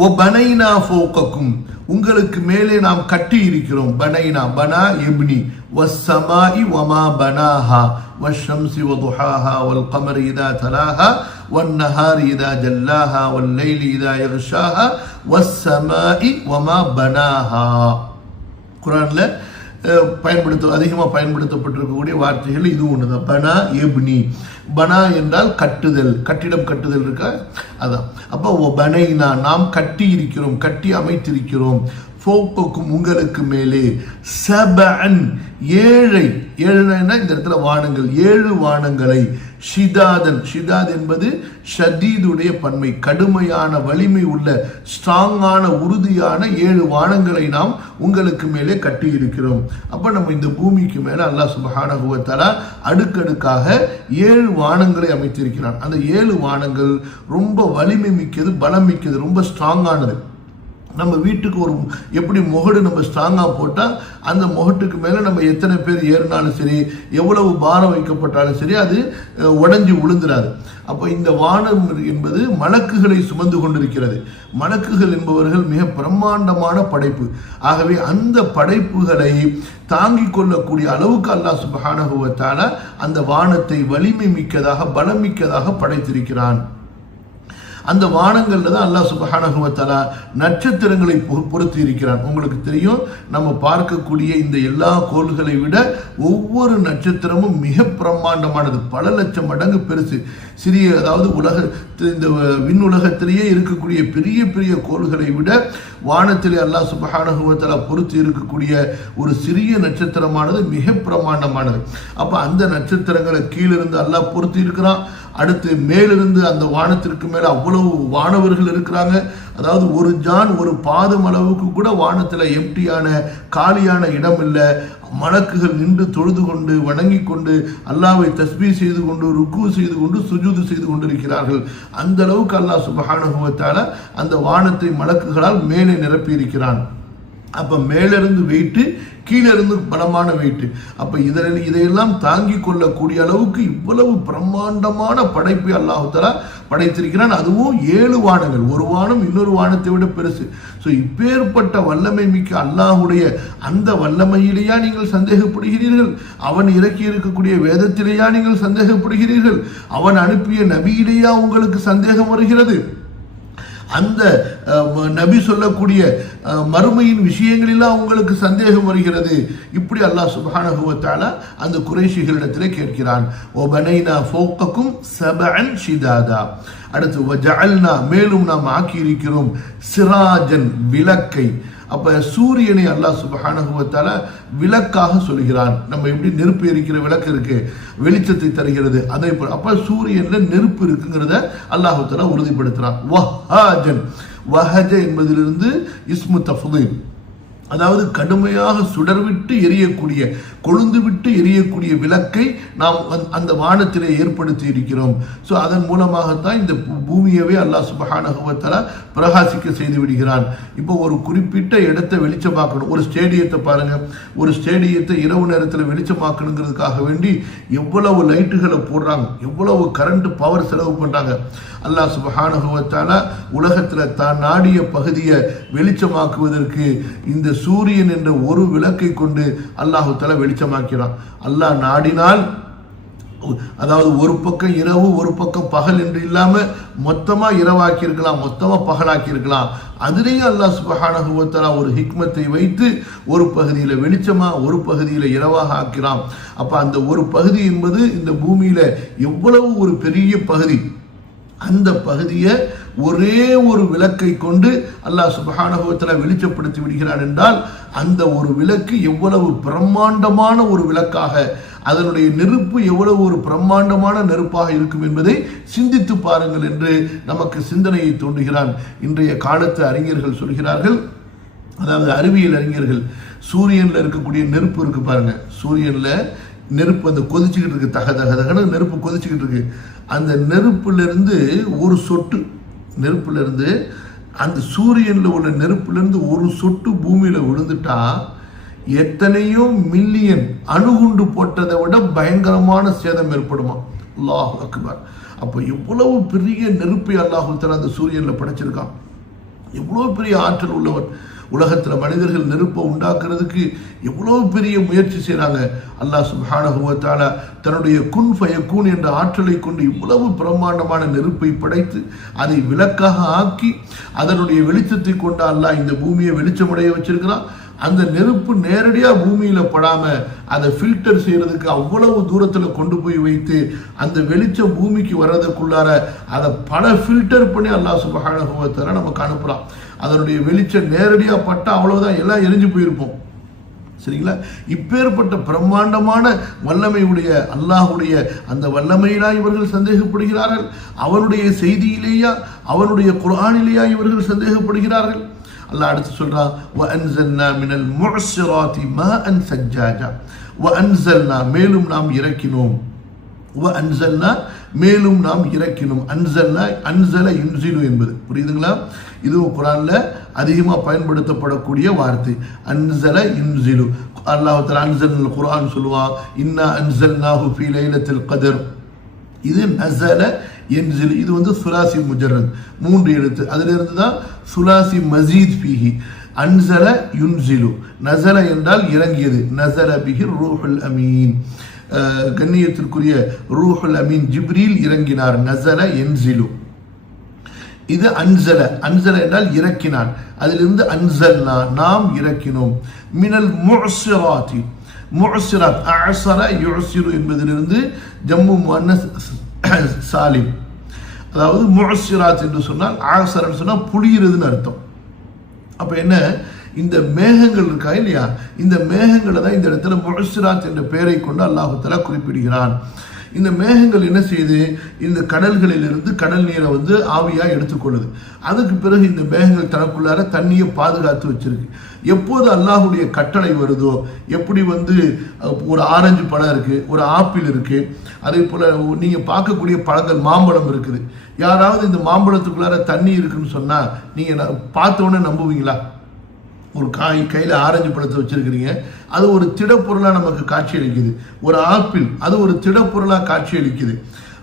வபனைனா ஃபௌகக்கும், உங்களுக்கு மேலே நாம் கட்டி இருக்கிறோம். பனைனா பனா இப்னி, வஸ்ஸமாஇ வமா பனாஹா, வஷ்ஷம்ஸி வதுஹாஹா, வல்கமரி இதா தலாஹா, வன்னஹாரி இதா ஜல்லாஹா, வல்லைலி இதா யக்ஷாஹா, வஸ்ஸமாஇ வமா பனாஹா. குர்ஆன்ல அதிகமாக பயன்படுத்தப்பட்டிருக்கக்கூடிய வார்த்தைகள் இது ஒண்ணுதான். பனா எப்னி, பனா என்றால் கட்டுதல், கட்டிடம் கட்டுதல் இருக்கா, அதான். அப்போ பனைனா நாம் கட்டி இருக்கிறோம், கட்டி அமைத்திருக்கிறோம். ஃபௌகக்கும் உங்களுக்கு மேலே, சபஅன் ஏழை, ஏழுனா இந்த இடத்துல வானங்கள், 7 வானங்களை, ஷிதாதன், ஷிதாத் என்பது ஷதீதுடைய பன்மை, கடுமையான வலிமை உள்ள ஸ்ட்ராங்கான உறுதியான 7 வானங்களை நாம் உங்களுக்கு மேலே கட்டி இருக்கிறோம். அப்ப நம்ம இந்த பூமிக்கு மேல அல்லாஹ் சுப்ஹானஹு வ தஆலா அடுக்கடுக்காக 7 வானங்களை அமைத்திருக்கிறான். அந்த 7 வானங்கள் ரொம்ப வலிமை மிக்கது, பலம் மிக்கது, ரொம்ப ஸ்ட்ராங்கானது. நம்ம வீட்டுக்கு ஒரு எப்படி முகடு நம்ம ஸ்ட்ராங்காக போட்டால் அந்த முகட்டுக்கு மேலே நம்ம எத்தனை பேர் ஏறினாலும் சரி, எவ்வளவு பாரம் வைக்கப்பட்டாலும் சரி, அது உடஞ்சி விழுந்துடாது. அப்போ இந்த வானம் என்பது மலக்குகளை சுமந்து கொண்டிருக்கிறது. மலக்குகள் என்பவர்கள் மிக பிரம்மாண்டமான படைப்பு. ஆகவே அந்த படைப்புகளை தாங்கிக் கொள்ளக்கூடிய அளவுக்கு அல்லாஹ் சுப்ஹானஹு வ தஆலா அந்த வானத்தை வலிமை மிக்கதாக, பலம் மிக்கதாக படைத்திருக்கிறான். அந்த வானங்கள்ல தான் அல்லாஹ் சுப்ஹானஹு வ தஆலா நட்சத்திரங்களை பொறுத்து இருக்கிறான். உங்களுக்கு தெரியும், நம்ம பார்க்கக்கூடிய இந்த எல்லா கோள்களை விட ஒவ்வொரு நட்சத்திரமும் மிக பிரம்மாண்டமானது, பல லட்சம் மடங்கு பெருசு. சிறிய, அதாவது இந்த விண்ணுலகத்திலேயே இருக்கக்கூடிய பெரிய பெரிய கோள்களை விட வானத்திலே அல்லாஹ் சுப்ஹானஹு வ தஆலா பொறுத்து இருக்கக்கூடிய ஒரு சிறிய நட்சத்திரமானது மிக பிரம்மாண்டமானது. அப்ப அந்த நட்சத்திரங்களை கீழிருந்து அல்லாஹ் பொறுத்து இருக்கிறான். அடுத்து மேலிருந்து அந்த வானத்திற்கு மேல அவ்வளவு வானவர்கள் இருக்கிறாங்க. அதாவது ஒரு ஜான், ஒரு பாதம் அளவுக்கு கூட வானத்துல எம்டியான காலியான இடம் இல்லை. மலக்குகள் நின்று தொழுது கொண்டு, வணங்கி கொண்டு, அல்லாஹ்வை தஸ்பீஹ் செய்து கொண்டு, ருக்கு செய்து கொண்டு, சுஜூது செய்து கொண்டிருக்கிறார்கள். அந்த அளவுக்கு அல்லாஹ் சுப்ஹானஹு வ தஆலா அந்த வானத்தை மலக்குகளால் மேலே நிரப்பி இருக்கிறான். அப்ப மேலிருந்து வெயிட்டு, கீழிருந்து பலமான வெயிட்டு. அப்ப இதையெல்லாம் தாங்கி கொள்ளக்கூடிய அளவுக்கு இவ்வளவு பிரம்மாண்டமான படைப்பை அல்லாஹ் தஆலா படைத்திருக்கிறான். அதுவும் 7 வானங்கள், ஒரு வானம் இன்னொரு வானத்தை விட பெருசு. ஸோ இப்பேற்பட்ட வல்லமை மிக்க அல்லாஹுடைய அந்த வல்லமையிலேயா நீங்கள் சந்தேகப்படுகிறீர்கள்? அவன் இறக்கி இருக்கக்கூடிய வேதத்திலேயா நீங்கள் சந்தேகப்படுகிறீர்கள்? அவன் அனுப்பிய நபியிலேயா உங்களுக்கு சந்தேகம் வருகிறது? அந்த நபி சொல்லக்கூடிய மறுமையின் விஷயங்களெல்லாம் உங்களுக்கு சந்தேகம் வருகிறது? இப்படி அல்லாஹ் சுப்ஹானஹு வ தஆலா அந்த குறைஷிகளிடத்திலே கேட்கிறான். வபனைனா ஃபௌகக்கும் சபஅன் ஷிதாதா. அடுத்து வஜஅல்னா, மேலும் நாம் ஆக்கி இருக்கிறோம், சிராஜன், விளக்கை. அப்ப சூரியனை அல்லாஹ் சுப்ஹானஹு வ தஆலா விளக்காக சொல்கிறான். நம்ம எப்படி நெருப்பு எரிக்கிற விளக்கு இருக்கு, வெளிச்சத்தை தருகிறது, அதே போல அப்ப சூரியன்ல நெருப்பு இருக்குங்கிறத அல்லாஹ் தஆலா உறுதிப்படுத்துறான். வஹாஜன், வஹஜ என்பதிலிருந்து இஸ்மு தஃதீல், அதாவது கடுமையாக சுடர்விட்டு எரியக்கூடிய, கொழுந்து விட்டு எரியக்கூடிய விளக்கை நாம் அந்த வானத்திலே ஏற்படுத்தி இருக்கிறோம். ஸோ அதன் மூலமாகத்தான் இந்த பூமியவே அல்லாஹ் சுப்ஹானஹு வ தஆலா பிரகாசிக்க செய்து விடுகிறான். இப்போ ஒரு குறிப்பிட்ட இடத்தை வெளிச்சமாக்கணும். ஒரு ஸ்டேடியத்தை பாருங்க, ஒரு ஸ்டேடியத்தை இரவு நேரத்தில் வெளிச்சமாக்கணுங்கிறதுக்காக வேண்டி எவ்வளவு லைட்டுகளை போடுறாங்க, எவ்வளவு கரண்ட் பவர் செலவு பண்றாங்க. அல்லாஹ் சுப்ஹானஹு வ தஆலா உலகத்தில் தான் நாடிய பகுதியை வெளிச்சமாக்குவதற்கு இந்த சூரியன் என்ற ஒரு விளக்கை கொண்டு அல்லாஹ் தஆலா வெளிச்சமாக்கிறான். அல்லாஹ் நாடினால், அதாவது ஒரு பக்கம் இரவு ஒரு பக்கம் பகல் என்று இல்லாம மொத்தமா இரவாக்கி இருக்கலாம், மொத்தமா பகலாக்கி இருக்கலாம். அதிலேயே அல்லாஹ் சுப்ஹானஹு வ தஆலா ஒரு ஹிக்மத்தை வைத்து ஒரு பகுதியில வெளிச்சமா, ஒரு பகுதியில இரவாக ஆக்கிறான். அப்ப அந்த ஒரு பகுதி என்பது இந்த பூமியில எவ்வளவு ஒரு பெரிய பகுதி. அந்த பகுதியை ஒரே ஒரு விளக்கை கொண்டு அல்லாஹ் சுப்ஹானஹு வ தஆலா வெளிச்சப்படுத்தி விடுகிறான் என்றால் அந்த ஒரு விளக்கு எவ்வளவு பிரம்மாண்டமான ஒரு விளக்காக, அதனுடைய நெருப்பு எவ்வளவு ஒரு பிரம்மாண்டமான நெருப்பாக இருக்கும் என்பதை சிந்தித்து பாருங்கள் என்று நமக்கு சிந்தனையை தூண்டுகிறான். இன்றைய காலத்து அறிஞர்கள் சொல்கிறார்கள், அதாவது அறிவியல் அறிஞர்கள், சூரியன்ல இருக்கக்கூடிய நெருப்பு இருக்கு பாருங்க, சூரியன்ல நெருப்பு அந்த கொதிச்சுக்கிட்டு இருக்கு, தக தக தகன்னு நெருப்பு கொதிச்சுக்கிட்டு இருக்கு. அந்த நெருப்புலேருந்து ஒரு சொட்டு, நெருப்புலேருந்து அந்த சூரியன்ல உள்ள நெருப்புலேருந்து ஒரு சொட்டு பூமியில விழுந்துட்டா எத்தனையோ மில்லியன் அணுகுண்டு போட்டதை விட பயங்கரமான சேதம் ஏற்படுமா. அல்லாஹ் அக்பர். அப்போ எவ்வளவு பெரிய நெருப்பை அல்லாஹ் தஆலா அந்த சூரியன்ல படைச்சிருக்கான். எவ்வளோ பெரிய ஆற்றல் உள்ளவர். உலகத்தில் மனிதர்கள் நெருப்பை உண்டாக்குறதுக்கு எவ்வளோ பெரிய முயற்சி செய்கிறாங்க. அல்லாஹ் சுப்ஹானஹு வ தஆலா தன்னுடைய குன் ஃபயக்கூன் என்ற ஆற்றலை கொண்டு இவ்வளவு பிரம்மாண்டமான நெருப்பை படைத்து அதை விளக்காக ஆக்கி அதனுடைய வெளிச்சத்தை கொண்டு அல்லாஹ் இந்த பூமியை வெளிச்சமடைய வச்சிருக்கிறான். அந்த நெருப்பு நேரடியாக பூமியில் படாமல் அதை ஃபில்டர் செய்யறதுக்கு அவ்வளவு தூரத்தில் கொண்டு போய் வைத்து அந்த வெளிச்சம் பூமிக்கு வர்றதுக்குள்ளார அதை பல ஃபில்டர் பண்ணி அல்லாஹ் சுப்ஹானஹு வ தஆலா நமக்கு அனுப்புகிறான். அதனுடைய வெளிச்சம் நேரடியாக பட்டால் அவ்வளவுதான், எல்லாம் எரிஞ்சு போயிருப்போம். சரிங்களா? இப்பேற்பட்ட பிரம்மாண்டமான வல்லமையுடைய அல்லாஹுடைய அந்த வல்லமையிலா இவர்கள் சந்தேகப்படுகிறார்கள்? அவனுடைய செய்தியிலேயா அவனுடைய குர்ஆனிலேயா இவர்கள் சந்தேகப்படுகிறார்கள்? அல்லாஹ் அடுத்து சொல்றான், வஅன்ஸல்னா மினல் முஅஸ்ஸிராத்தி மாஅன் சஜ்ஜாஜா. வஅன்ஸல்னா மேலும் நாம் இறக்கினோம். வஅன்ஸல்னா மேலும் நாம் இறக்கினோம். அன்ஸல்னா அன்ஸல யுன்ஸிலு என்பது புரியுதுங்களா? இதுவும் குர்ஆன்ல அதிகமாக பயன்படுத்தப்படக்கூடிய வார்த்தை. அன்ஸல யுன்ஸிலு. அல்லாஹ் தஆலா அன்ஸல்னல் குர்ஆன் சொல்லுவான், இன்னா அன்ஸல்னாஹு ஃபீ லைலத்தில் கத்ர். இது நஸல யன்ஸில், இது வந்து சுலாசி முஜர்ரத் 3 எழுத்து. அதிலிருந்து தான் சுலாசி மஸீத் ஃபீஹி. அன்ஸல யுன்ஸிலு, நஸல என்றால் இறங்கியது, நஸல பிஹி ரூஹுல் அமீன், கண்ணியத்திற்குரிய ரூஹுல் அமீன் ஜிப்ரீல் இறங்கினார். நஸல யன்ஸிலு. இது அன்ஸல, அன்ஸல என்றால் இறக்கினான். அதிலிருந்து அன்ஸல்னா நாம் இறக்கினோம். மினல் முஅஸ்ஸிராத்தி, முஅஸ்ஸிராத் அஅஸர யுஅஸ்ஸிரு என்பதிலிருந்து ஜம்மு முஅன்னஸ் சாலிம். அதாவது முஅஸ்ஸிராத் என்று சொன்னால் அஅஸரன்னு சொன்னால் புளிகிறதுன்னு அர்த்தம். அப்போ என்ன, இந்த மேகங்கள் இருக்கா இல்லையா, இந்த மேகங்களை தான் இந்த இடத்துல முஅஸ்ஸிராத் என்ற பெயரை கொண்டு அல்லாஹ் தஆலா குறிப்பிடுகிறான். இந்த மேகங்கள் என்ன செய்யுது, இந்த கடல்களிலிருந்து கடல் நீரை வந்து ஆவியாக எடுத்துக்கொள்ளுது. அதுக்கு பிறகு இந்த மேகங்கள் தனக்குள்ளார தண்ணியை பாதுகாத்து வச்சிருக்கு. எப்போது அல்லாஹுடைய கட்டளை வருதோ, எப்படி வந்து ஒரு ஆரஞ்சு பழம் இருக்கு, ஒரு ஆப்பிள் இருக்கு, அதே போல நீங்க பார்க்கக்கூடிய பழங்கள் மாம்பழம் இருக்குது. யாராவது இந்த மாம்பழத்துக்குள்ளார தண்ணி இருக்குன்னு சொன்னா நீங்க பார்த்த உடனே நம்புவீங்களா? ஒரு கையில் ஆரஞ்சு பழத்தை வச்சிருக்கிறீங்க, அது ஒரு திடப்பொருளாக நமக்கு காட்சி அளிக்குது. ஒரு ஆப்பிள் அது ஒரு திடப்பொருளாக காட்சி அளிக்குது.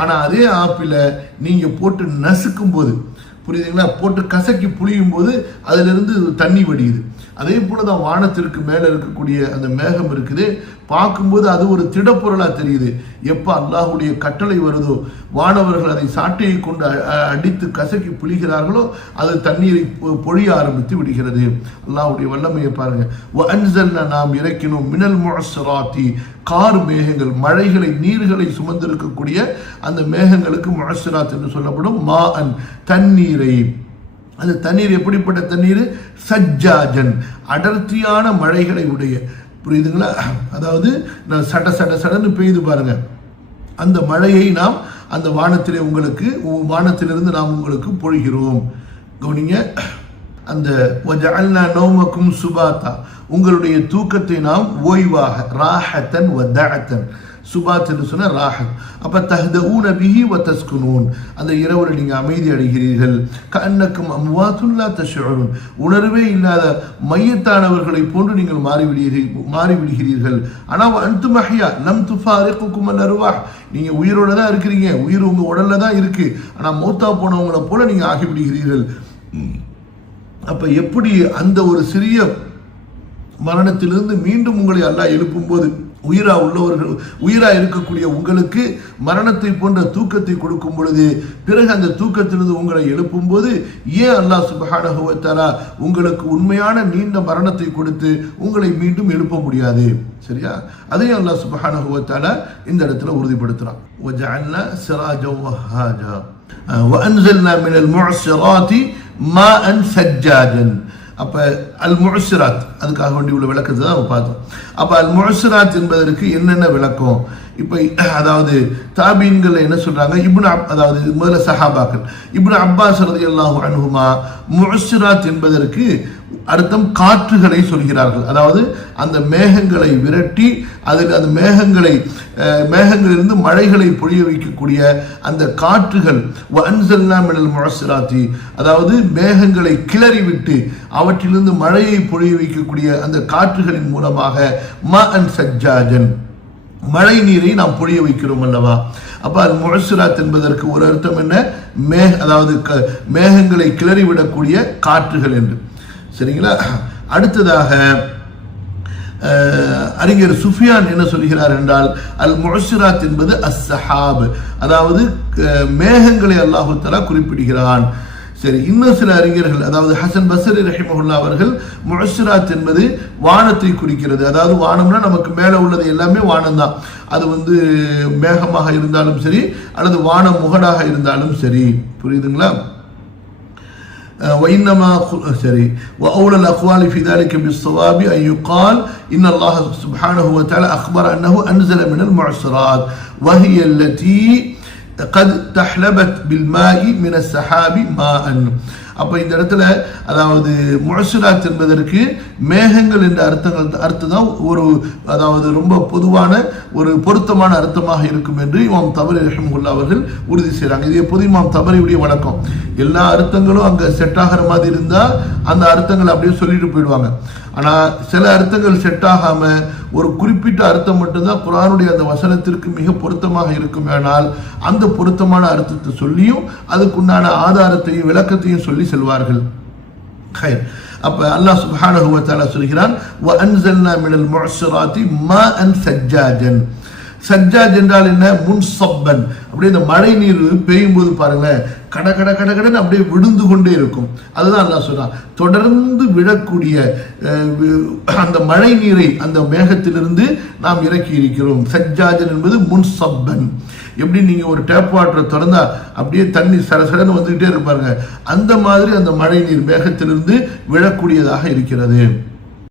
ஆனால் அதே ஆப்பிளை நீங்கள் போட்டு நசுக்கும் போது, புரியுதுங்களா, போட்டு கசக்கி புளியும் போது அதிலிருந்து தண்ணி வடியுது. அதே போல தான் வானத்திற்கு மேலே இருக்கக்கூடிய அந்த மேகம் இருக்குது, பார்க்கும்போது அது ஒரு திடப்பொருளாக தெரியுது. எப்போ அல்லாஹுடைய கட்டளை வருதோ, வானவர்கள் அதை சாட்டையை கொண்டு அடித்து கசக்கி புளிகிறார்களோ அது தண்ணீரை பொழிய ஆரம்பித்து விடுகிறது. அல்லாஹுடைய வல்லமையை பாருங்க. வஅன்ஸல்னா நாம் இறக்கினோம் மினல் முஅஸ்ஸிராத்தி, கார் மேகங்கள், மழைகளை நீர்களை சுமந்திருக்கக்கூடிய அந்த மேகங்களுக்கு முஅஸ்ஸிராத் என்று சொல்லப்படும். மாஅன் தண்ணீரை, அந்த தண்ணீர் எப்படிப்பட்ட தண்ணீர், சஜ்ஜாஜன் அடர்த்தியான மழைகளை உடைய, புரியுதுங்களா? அதாவது சட சட சடன்னு பெய்து பாருங்க, அந்த மழையை நாம் அந்த வானத்திலே உங்களுக்கு, வானத்திலிருந்து நாம் உங்களுக்கு பொழிகிறோம். கவனிங்க, அந்த வஜஅல்னா நௌமக்கும் சுபாத்தா, உங்களுடைய தூக்கத்தை நாம் ஓய்வாக, ராஹத்தன் வதஅத்தன், சுபாத் என்று சொன்ன ராஹத். அப்ப தஹ்தஊன பிஹி வ தஸ்குனூன், அந்த இரவில் நீங்கள் அமைதி அடைகிறீர்கள். கஅன்னக்கும் அம்வாத்துன் லா தஷ்உரூன், உணர்வே இல்லாத மையத்தானவர்களை போன்று நீங்கள் மாறிவிடுகிறீர்கள். ஆனால் அன்தும் அஹ்யா லம் துஃபாரிகுக்கும் அல் அர்வாஹ், நீங்க உயிரோட தான் இருக்கிறீங்க, உயிர் உங்க உடல்ல தான் இருக்கு, ஆனால் மௌத்தா போனவங்களை போல நீங்க ஆகிவிடுகிறீர்கள். அப்ப எப்படி அந்த ஒரு சிறிய மரணத்திலிருந்து மீண்டும் உங்களை அல்லாஹ் எழுப்பும் போது, உயிரா உள்ளவர்கள், உயிரா இருக்கக்கூடிய உங்களுக்கு மரணத்தை போன்ற தூக்கத்தை கொடுக்கும் பொழுது, பிறகு அந்த தூக்கத்திலிருந்து உங்களை எழுப்பும் போது ஏன் அல்லாஹ் சுப்ஹானஹு வ தஆலா உங்களுக்கு உண்மையான நீண்ட மரணத்தை கொடுத்து உங்களை மீண்டும் எழுப்ப முடியாது? சரியா? அதையும் அல்லாஹ் சுப்ஹானஹு வ தஆலா இந்த இடத்துல உறுதிப்படுத்துறான். வஜஅல்னா சிராஜன் வஹாஜா வஅன்ஸல்னா மினல் முஅஸ்ஸிராத்தி மாஅன் சஜ்ஜாஜன். அப்ப அல் முஅஸ்ஸிராத், அதுக்காக வேண்டி உள்ள விளக்கத்தை தான் நம்ம பார்த்தோம். அப்ப அல் முஅஸ்ஸிராத் என்பதற்கு என்னென்ன விளக்கம்? இப்ப அதாவது தாபீன்கள் என்ன சொல்றாங்க, அதாவது முதல்ல சஹாபாக்கள், இப்னு அப்பாஸ் ரலியல்லாஹு அன்ஹுமா முஅஸ்ஸிராத் என்பதற்கு அர்த்தம் காற்றுகளை சொல்கிறார்கள். அதாவது அந்த மேகங்களை விரட்டி அதில் அந்த மேகங்களிலிருந்து மழைகளை பொழிய வைக்கக்கூடிய அந்த காற்றுகள். வஅன்ஸல்னா மினல் முஅஸ்ஸிராத்தி, அதாவது மேகங்களை கிளறி விட்டு அவற்றிலிருந்து மழையை பொழிய வைக்கக்கூடிய அந்த காற்றுகளின் மூலமாக மாஅன் சஜ்ஜாஜன், மழை நீரை நாம் பொழிய வைக்கிறோம் அல்லவா? அப்ப அல் முஅஸ்ஸிராத் என்பதற்கு ஒரு அர்த்தம் என்ன, அதாவது மேகங்களை கிளறிவிடக்கூடிய காற்றுகள் என்று. சரிங்களா? அடுத்ததாக அறிஞர் சுஃபியான் என்ன சொல்கிறார் என்றால், அல் முஅஸ்ஸிராத் என்பது அஸ்ஸஹாப், அதாவது மேகங்களை அல்லாஹு தஆலா குறிப்பிடுகிறான். சரி, இன்னும் சில அறிஞர்கள், அதாவது ஹசன் பஸ்ரி ரஹிமஹுல்லா அவர்கள், முஅஸ்ஸிராத் என்பது வானத்தை குறிக்கிறது. அதாவது வானம்னா நமக்கு மேலே உள்ளது எல்லாமே வானம் தான். அது மேகமாக இருந்தாலும் சரி அல்லது வான முகடாக இருந்தாலும் சரி. புரியுதுங்களா? وإنما سري وأولى الأقوال في ذلك بالصواب أن يقال إن الله سبحانه وتعالى أخبر أنه أنزل من المعصرات وهي التي قد تحلبت بالماء من السحاب ماء. அப்ப இந்த இடத்துல அதாவது முஅஸ்ஸிராத் என்பதற்கு மேகங்கள் என்ற அர்த்தம் தான் அதாவது ரொம்ப பொதுவான ஒரு பொருத்தமான அர்த்தமாக இருக்கும் என்று இமாம் தபரி ரஹ்மத்துல்லாஹி அவர்கள் உறுதி செய்றாங்க. இது எப்போதும் இமாம் தபரியுடைய வழக்கம். எல்லா அர்த்தங்களும் அங்க செட் ஆகிற மாதிரி இருந்தா அந்த அர்த்தங்களை அப்படியே சொல்லிட்டு போயிடுவாங்க. ஆனா சில அர்த்தங்கள் செட் ஆகாம ஒரு குறிப்பிட்ட அர்த்தம் மட்டும்தான் குர்ஆனுடைய அந்த வசனத்திற்கு மிக பொருத்தமாக இருக்கும். ஆனால் அந்த பொருத்தமான அர்த்தத்தை சொல்லியும் அதுக்குண்டான ஆதாரத்தையும் விளக்கத்தையும் சொல்லி செல்வார்கள். அப்ப அல்லாஹ் சுப்ஹானஹு வ தஆலா சொல்கிறான், வ அன்ஸல்னா மினல் முஅஸ்ஸிராத்தி மாஅன் சஜ்ஜாஜன். சஜ்ஜாஜ் என்றால் என்ன? முன்சப்பன். அப்படியே இந்த மழை நீர் பெய்யும் போது பாருங்களேன், கட கட கட கடன்னு அப்படியே விழுந்து கொண்டே இருக்கும். அதுதான் அல்லாஹ் சொல்றான், தொடர்ந்து விழக்கூடிய அந்த மழை நீரை அந்த மேகத்திலிருந்து நாம் இறக்கி இருக்கிறோம். சஜ்ஜாஜன் என்பது முன்சப்பன். எப்படி நீங்க ஒரு டேப் வாட்டரை திறந்தா அப்படியே தண்ணி சரசரன்னு வந்துகிட்டே இருப்பாருங்க, அந்த மாதிரி அந்த மழை நீர் மேகத்திலிருந்து விழக்கூடியதாக இருக்கிறது.